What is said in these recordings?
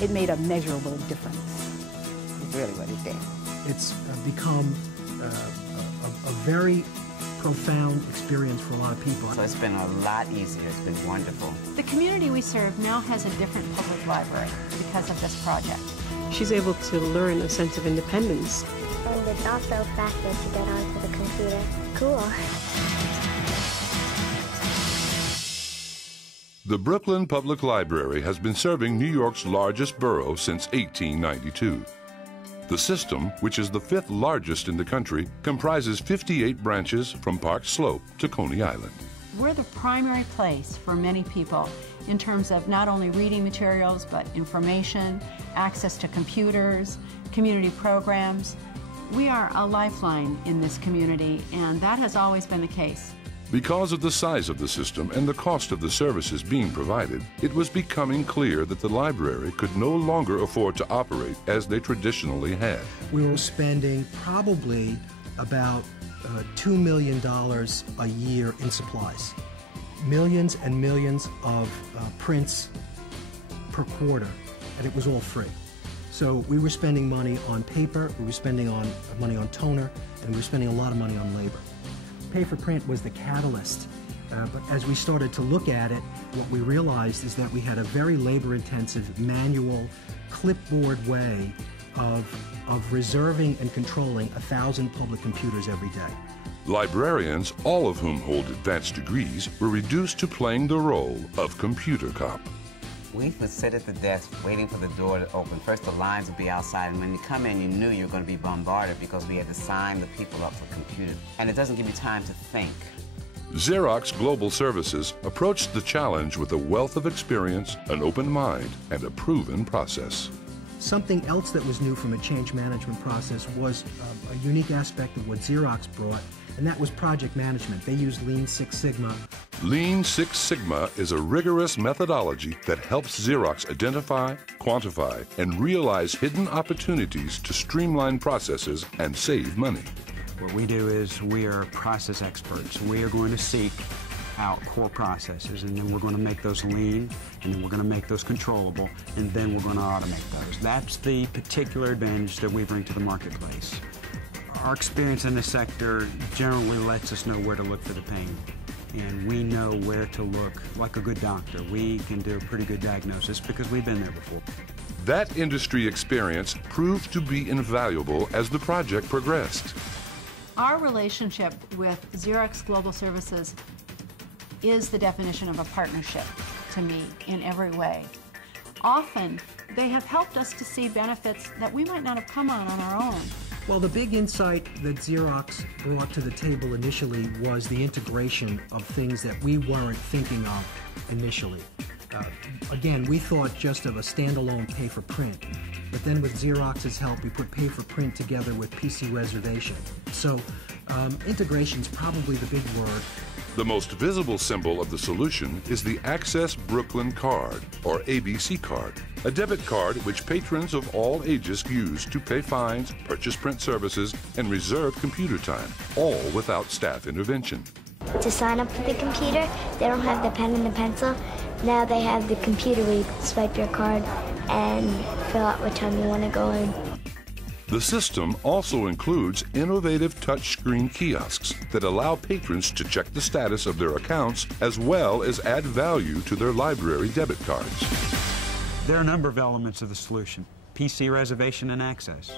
it made a measurable difference. It's really what it did. It's become a very profound experience for a lot of people. So it's been a lot easier. It's been wonderful. The community we serve now has a different public library because of this project. She's able to learn a sense of independence. And it's also faster to get onto the computer. Cool. The Brooklyn Public Library has been serving New York's largest borough since 1892. The system, which is the 5th largest in the country, comprises 58 branches from Park Slope to Coney Island. We're the primary place for many people in terms of not only reading materials, but information, access to computers, community programs. We are a lifeline in this community, and that has always been the case. Because of the size of the system and the cost of the services being provided, it was becoming clear that the library could no longer afford to operate as they traditionally had. We were spending probably about $2 million a year in supplies. Millions and millions of prints per quarter, and it was all free. So we were spending money on paper, we were spending money on toner, and we were spending a lot of money on labor. Pay for print was the catalyst, but as we started to look at it, what we realized is that we had a very labor-intensive, manual, clipboard way of reserving and controlling 1,000 public computers every day. Librarians, all of whom hold advanced degrees, were reduced to playing the role of computer cop. We would sit at the desk waiting for the door to open. First, the lines would be outside, and when you come in, you knew you were going to be bombarded because we had to sign the people up for computers. And it doesn't give you time to think. Xerox Global Services approached the challenge with a wealth of experience, an open mind, and a proven process. Something else that was new from a change management process was a unique aspect of what Xerox brought, and that was project management. They used Lean Six Sigma. Lean Six Sigma is a rigorous methodology that helps Xerox identify, quantify, and realize hidden opportunities to streamline processes and save money. What we do is we are process experts. We are going to seek out core processes, and then we're going to make those lean, and then we're going to make those controllable, and then we're going to automate those. That's the particular advantage that we bring to the marketplace. Our experience in this sector generally lets us know where to look for the pain, and we know where to look like a good doctor. We can do a pretty good diagnosis because we've been there before. That industry experience proved to be invaluable as the project progressed. Our relationship with Xerox Global Services is the definition of a partnership to me in every way. Often, they have helped us to see benefits that we might not have come on our own. Well, the big insight that Xerox brought to the table initially was the integration of things that we weren't thinking of initially. Again, we thought just of a standalone pay-for-print, but then with Xerox's help, we put pay-for-print together with PC reservation. So integration's probably the big word. The most visible symbol of the solution is the Access Brooklyn Card, or ABC card, a debit card which patrons of all ages use to pay fines, purchase print services, and reserve computer time, all without staff intervention. To sign up for the computer, they don't have the pen and the pencil. Now they have the computer where you swipe your card and fill out what time you want to go in. The system also includes innovative touchscreen kiosks that allow patrons to check the status of their accounts as well as add value to their library debit cards. There are a number of elements of the solution: PC reservation and access,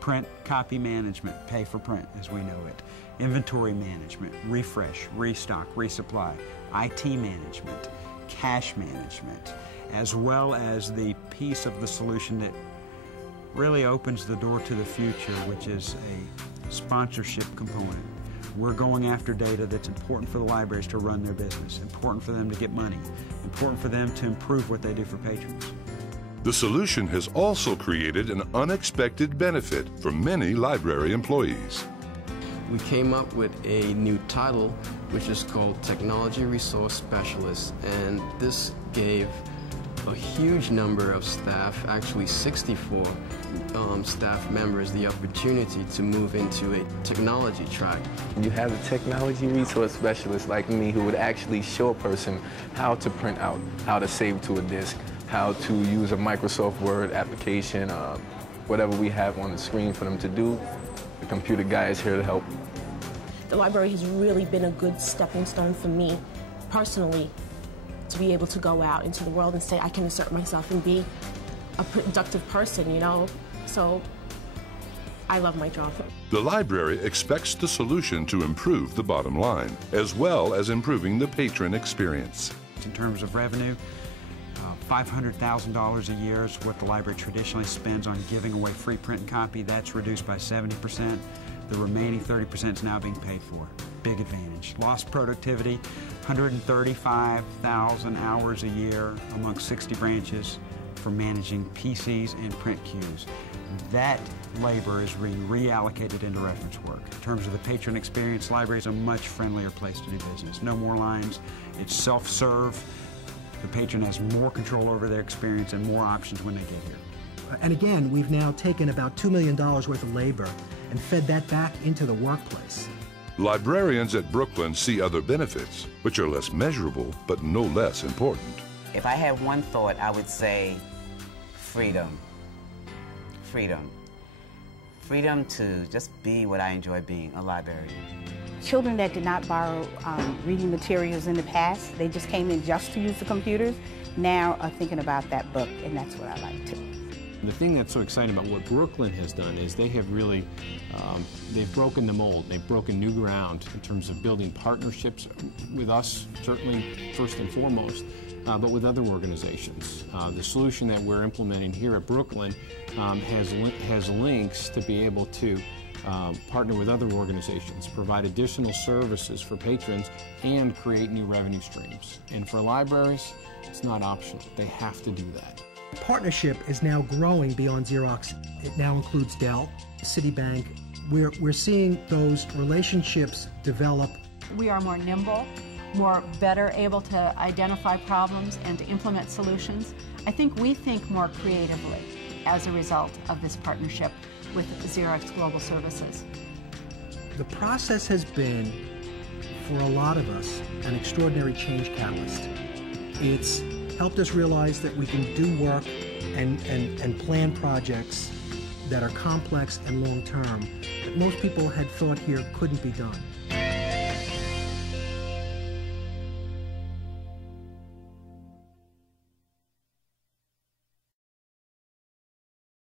print copy management, pay for print as we know it, inventory management, refresh, restock, resupply, IT management, cash management, as well as the piece of the solution that really opens the door to the future, which is a sponsorship component. We're going after data that's important for the libraries to run their business, important for them to get money, important for them to improve what they do for patrons. The solution has also created an unexpected benefit for many library employees. We came up with a new title, which is called Technology Resource Specialist, and this gave a huge number of staff, actually 64 staff members, the opportunity to move into a technology track. You have a technology resource specialist like me who would actually show a person how to print out, how to save to a disk, how to use a Microsoft Word application, whatever we have on the screen for them to do. The computer guy is here to help. The library has really been a good stepping stone for me, personally, to be able to go out into the world and say I can assert myself and be a productive person, you know? So I love my job. The library expects the solution to improve the bottom line, as well as improving the patron experience. In terms of revenue, $500,000 a year is what the library traditionally spends on giving away free print and copy. That's reduced by 70%. The remaining 30% is now being paid for. Big advantage. Lost productivity, 135,000 hours a year among 60 branches for managing PCs and print queues. That labor is being reallocated into reference work. In terms of the patron experience, library is a much friendlier place to do business. No more lines. It's self-serve. The patron has more control over their experience and more options when they get here. And again, we've now taken about $2 million worth of labor and fed that back into the workplace. Librarians at Brooklyn see other benefits, which are less measurable but no less important. If I had one thought, I would say freedom. Freedom. Freedom to just be what I enjoy being, a librarian. Children that did not borrow reading materials in the past, they just came in just to use the computers, now are thinking about that book, and that's what I like too. The thing that's so exciting about what Brooklyn has done is they have really, they've broken the mold. They've broken new ground in terms of building partnerships with us, certainly first and foremost, but with other organizations. The solution that we're implementing here at Brooklyn has links to be able to partner with other organizations, provide additional services for patrons, and create new revenue streams. And for libraries, it's not optional. They have to do that. The partnership is now growing beyond Xerox. It now includes Dell, Citibank. We're seeing those relationships develop. We are more nimble, better able to identify problems and to implement solutions. I think we think more creatively as a result of this partnership with Xerox Global Services. The process has been, for a lot of us, an extraordinary change catalyst. It's helped us realize that we can do work and plan projects that are complex and long-term that most people had thought here couldn't be done.